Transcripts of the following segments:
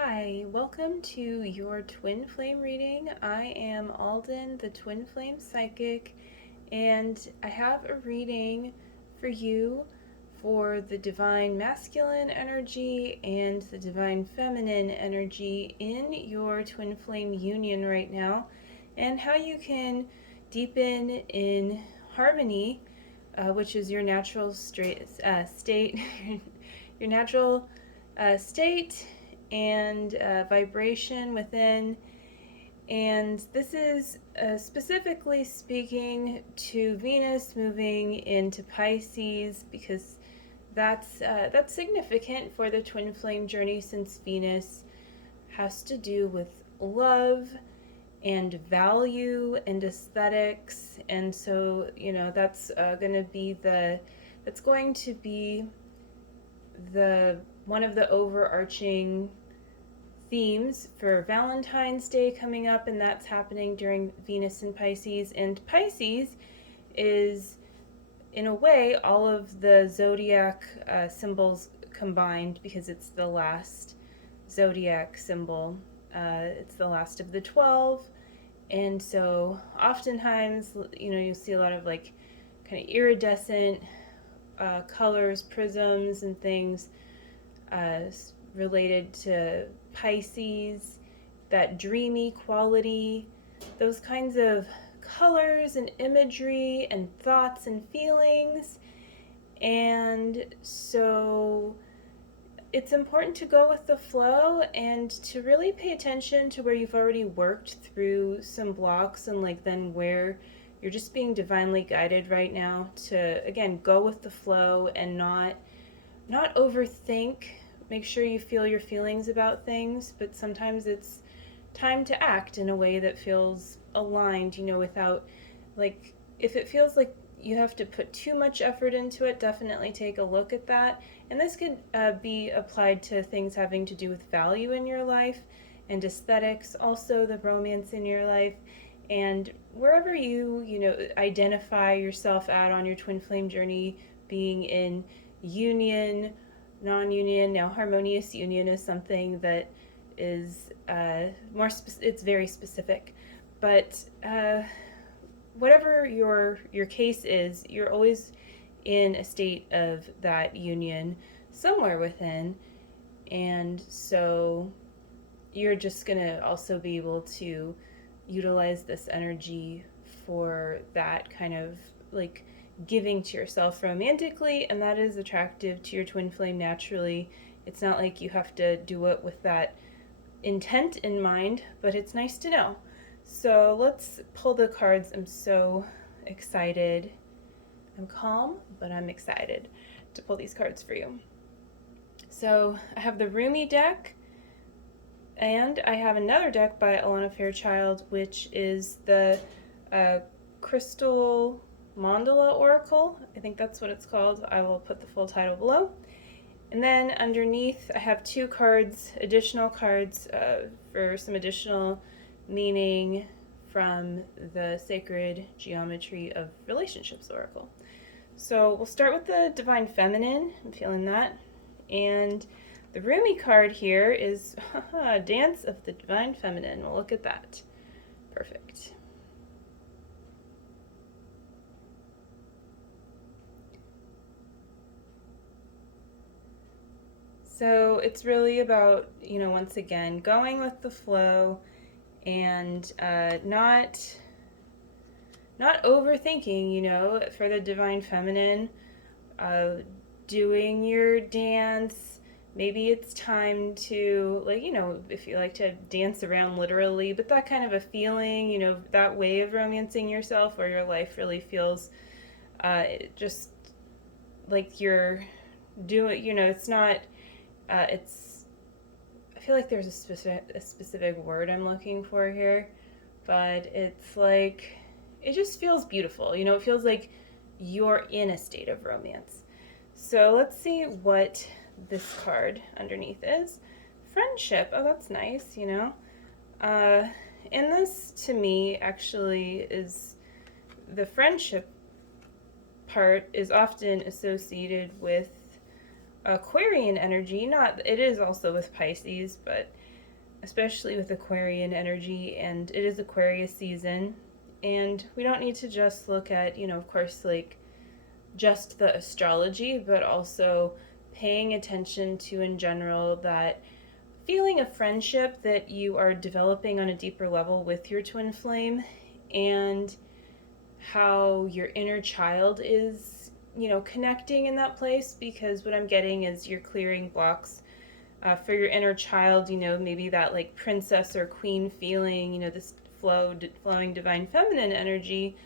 Hi, welcome to your Twin Flame reading. I am Alden, the Twin Flame Psychic, and I have a reading for you for the Divine Masculine energy and the Divine Feminine energy in your Twin Flame union right now, and how you can deepen in harmony, which is your natural state, your natural state and vibration within. And this is specifically speaking to Venus moving into Pisces, because that's significant for the twin flame journey, since Venus has to do with love and value and aesthetics. And so that's going to be the one of the overarching themes for Valentine's Day coming up, and that's happening during Venus in Pisces. And Pisces is, in a way, all of the zodiac symbols combined, because it's the last zodiac symbol. It's the last of the 12, and so oftentimes, you'll see a lot of like kind of iridescent colors, prisms, and things related to Pisces, that dreamy quality, those kinds of colors and imagery and thoughts and feelings. And so it's important to go with the flow and to really pay attention to where you've already worked through some blocks, and like then where you're just being divinely guided right now to, again, go with the flow and not overthink. Make sure you feel your feelings about things, but sometimes it's time to act in a way that feels aligned, without, like, if it feels like you have to put too much effort into it, definitely take a look at that. And this could be applied to things having to do with value in your life and aesthetics, also the romance in your life, and wherever you identify yourself at on your twin flame journey, being in union, non-union. Now, harmonious union is something that is it's very specific, but whatever your case is, you're always in a state of that union somewhere within. And so you're just gonna also be able to utilize this energy for that kind of like giving to yourself romantically, and that is attractive to your twin flame naturally. It's not like you have to do it with that intent in mind, but it's nice to know. So let's pull the cards. I'm so excited. I'm calm, but I'm excited to pull these cards for you. So I have the Rumi deck, and I have another deck by Alana Fairchild, which is the Crystal Mandala Oracle. I think that's what it's called. I will put the full title below. And then underneath, I have two cards, additional cards for some additional meaning from the Sacred Geometry of Relationships Oracle. So we'll start with the Divine Feminine. I'm feeling that. And the Rumi card here is Dance of the Divine Feminine. We'll look at that. Perfect. So it's really about, once again, going with the flow and not overthinking, for the Divine Feminine, doing your dance. Maybe it's time to, if you like to dance around literally, but that kind of a feeling, that way of romancing yourself where your life really feels just like you're doing, it's not, I feel like there's a specific word I'm looking for here, but it's like, it just feels beautiful. It feels like you're in a state of romance. So let's see what this card underneath is. Friendship. Oh, that's nice, And this, to me, actually is the friendship part is often associated with Aquarian energy. It is also with Pisces, but especially with Aquarian energy, and it is Aquarius season. And we don't need to just look at, of course, like just the astrology, but also paying attention to, in general, that feeling of friendship that you are developing on a deeper level with your twin flame, and how your inner child is, connecting in that place. Because what I'm getting is you're clearing blocks for your inner child, maybe that like princess or queen feeling, this flowing divine feminine energy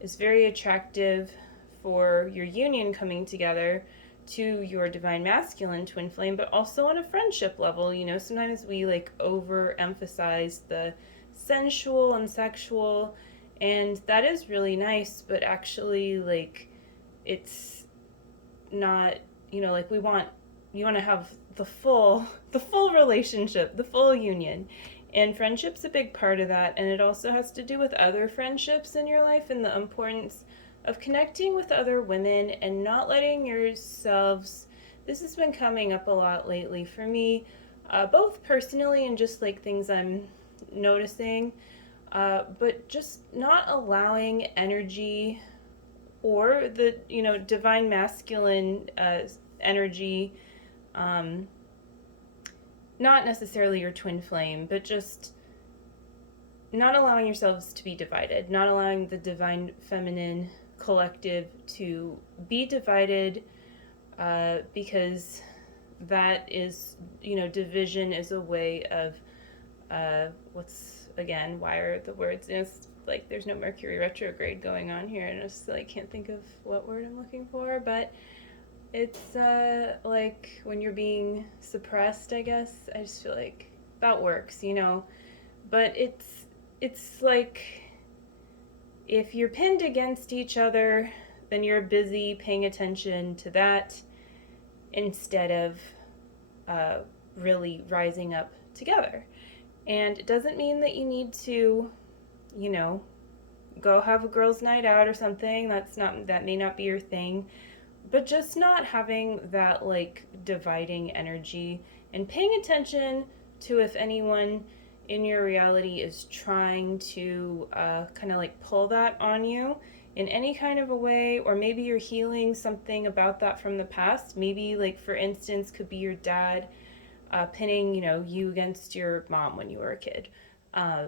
is very attractive for your union coming together to your divine masculine twin flame, but also on a friendship level. Sometimes we like overemphasize the sensual and sexual, and that is really nice, but actually, like, it's not, like, you want to have the full relationship, the full union. And friendship's a big part of that, and it also has to do with other friendships in your life and the importance of connecting with other women and not letting yourselves. This has been coming up a lot lately for me, both personally and just like things I'm noticing, but just not allowing energy or the divine masculine energy, not necessarily your twin flame, but just not allowing yourselves to be divided, not allowing the divine feminine collective to be divided, because that is, division is a way of, why are the words, it's like there's no Mercury retrograde going on here, and I just like can't think of what word I'm looking for, but it's like when you're being suppressed, I guess. I just feel like that works, but it's like if you're pinned against each other, then you're busy paying attention to that instead of really rising up together. And it doesn't mean that you need to, go have a girls' night out or something. That may not be your thing. But just not having that like dividing energy, and paying attention to if anyone in your reality is trying to kind of like pull that on you in any kind of a way, or maybe you're healing something about that from the past. Maybe, like, for instance, could be your dad pinning, you against your mom when you were a kid,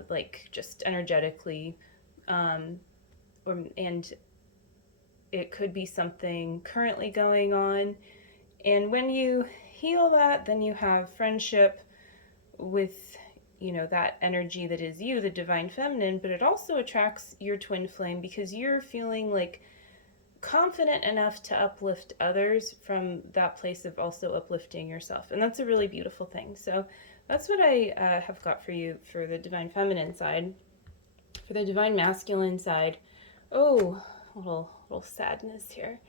like just energetically, and it could be something currently going on. And when you heal that, then you have friendship with, that energy that is you, the divine feminine, but it also attracts your twin flame because you're feeling like confident enough to uplift others from that place of also uplifting yourself. And that's a really beautiful thing. So that's what I have got for you for the divine feminine side. For the divine masculine side, oh, a little sadness here.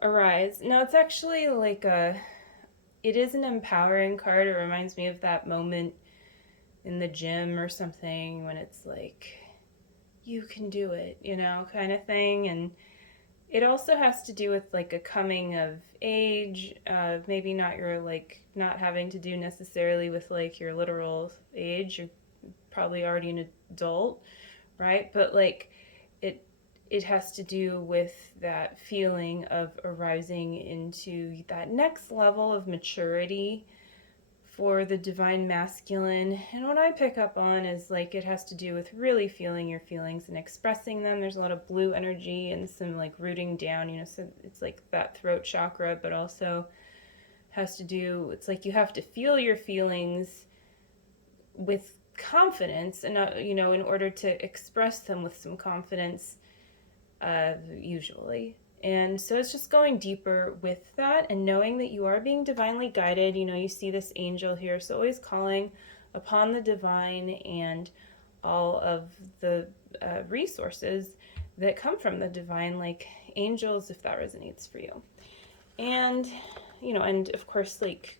Arise. Now it's actually like it is an empowering card. It reminds me of that moment in the gym or something when it's like, you can do it, kind of thing. And it also has to do with like a coming of age, maybe not your like not having to do necessarily with like your literal age. You're probably already an adult, right? But like it has to do with that feeling of arising into that next level of maturity for the divine masculine. And what I pick up on is like it has to do with really feeling your feelings and expressing them. There's a lot of blue energy and some like rooting down, so it's like that throat chakra, but also has to do, it's like you have to feel your feelings with confidence, and in order to express them with some confidence, usually. And so it's just going deeper with that and knowing that you are being divinely guided. You see this angel here, so always calling upon the divine and all of the resources that come from the divine, like angels, if that resonates for you. And and of course, like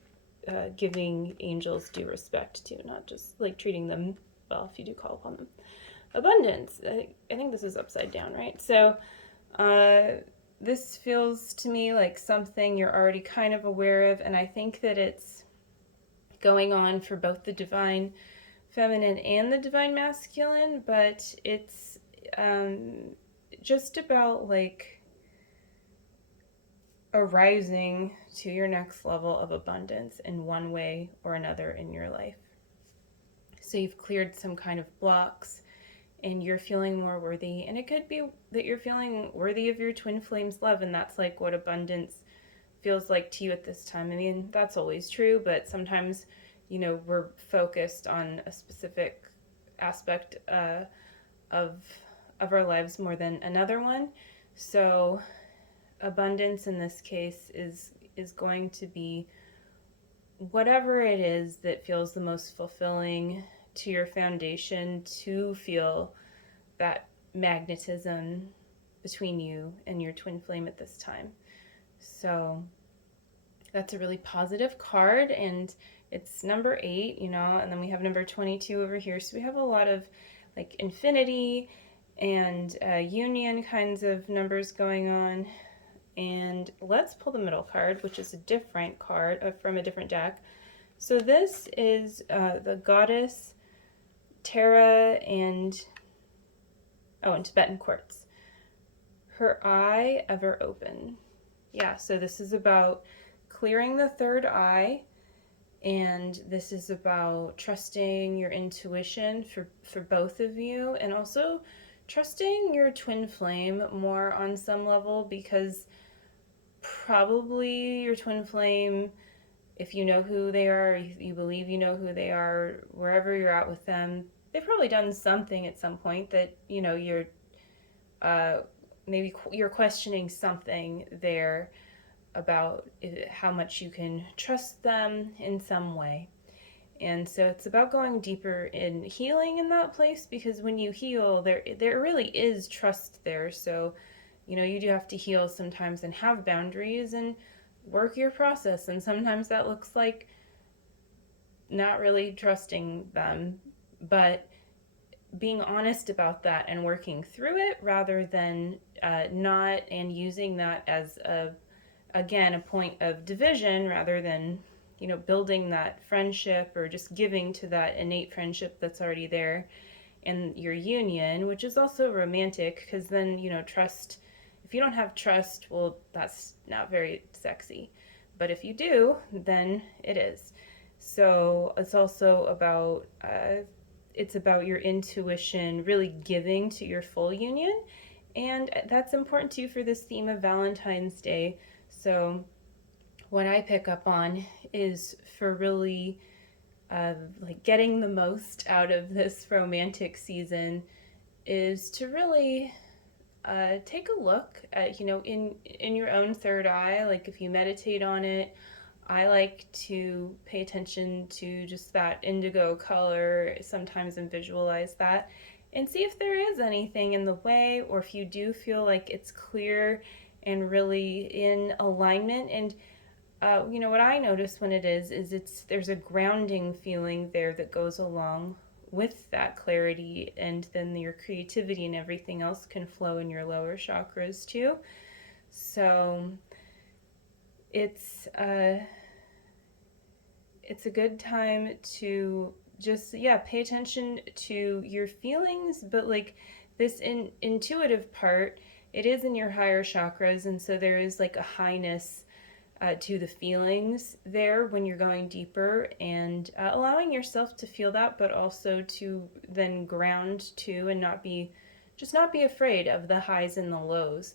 giving angels due respect too, not just like treating them well if you do call upon them. Abundance. I think this is upside down, right? So this feels to me like something you're already kind of aware of, and I think that it's going on for both the divine feminine and the divine masculine, but it's just about like arising to your next level of abundance in one way or another in your life. So you've cleared some kind of blocks and you're feeling more worthy. And it could be that you're feeling worthy of your twin flame's love, and that's like what abundance feels like to you at this time. I mean, that's always true, but sometimes, we're focused on a specific aspect of our lives more than another one. So abundance in this case is going to be whatever it is that feels the most fulfilling to your foundation, to feel that magnetism between you and your twin flame at this time. So that's a really positive card, and it's number 8, and then we have number 22 over here. So we have a lot of like infinity and union kinds of numbers going on. And let's pull the middle card, which is a different card from a different deck. So this is the goddess Terra and Tibetan quartz. Her eye ever open. Yeah, so this is about clearing the third eye, and this is about trusting your intuition for both of you, and also trusting your twin flame more on some level, because probably your twin flame, if you know who they are, you believe you know who they are, wherever you're at with them, they've probably done something at some point that, you're maybe you're questioning something there about how much you can trust them in some way. And so it's about going deeper in healing in that place, because when you heal, there really is trust there. So, you do have to heal sometimes and have boundaries and work your process. And sometimes that looks like not really trusting them, but being honest about that and working through it rather than not, and using that as a point of division rather than, building that friendship or just giving to that innate friendship that's already there in your union, which is also romantic, because then, trust, if you don't have trust, well, that's not very sexy. But if you do, then it is. So it's also about your intuition really giving to your full union, and that's important too for this theme of Valentine's Day. So what I pick up on is for really like getting the most out of this romantic season is to really take a look at, in your own third eye. Like if you meditate on it, I like to pay attention to just that indigo color sometimes and visualize that and see if there is anything in the way, or if you do feel like it's clear and really in alignment. And what I notice when it is there's a grounding feeling there that goes along with that clarity, and then your creativity and everything else can flow in your lower chakras too. So it's a good time to just pay attention to your feelings, but like this intuitive part, it is in your higher chakras, and so there is like a highness to the feelings there when you're going deeper, and allowing yourself to feel that, but also to then ground too, and not be afraid of the highs and the lows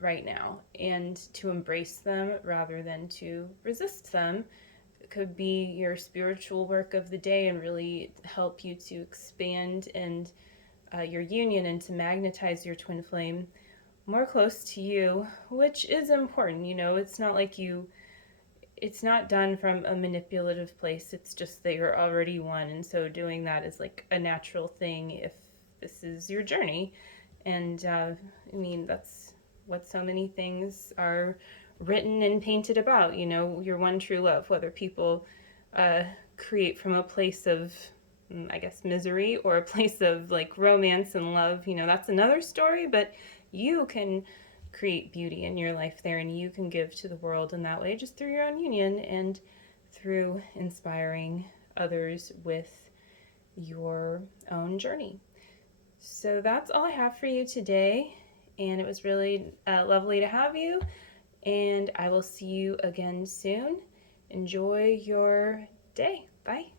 right now, and to embrace them rather than to resist them. It could be your spiritual work of the day and really help you to expand and your union, and to magnetize your twin flame more close to you, which is important. It's not like it's not done from a manipulative place. It's just that you're already one, and so doing that is like a natural thing if this is your journey. And I mean, that's what so many things are written and painted about, your one true love, whether people create from a place of, I guess, misery, or a place of like romance and love, that's another story. But you can create beauty in your life there, and you can give to the world in that way, just through your own union and through inspiring others with your own journey. So that's all I have for you today, and it was really lovely to have you, and I will see you again soon. Enjoy your day. Bye.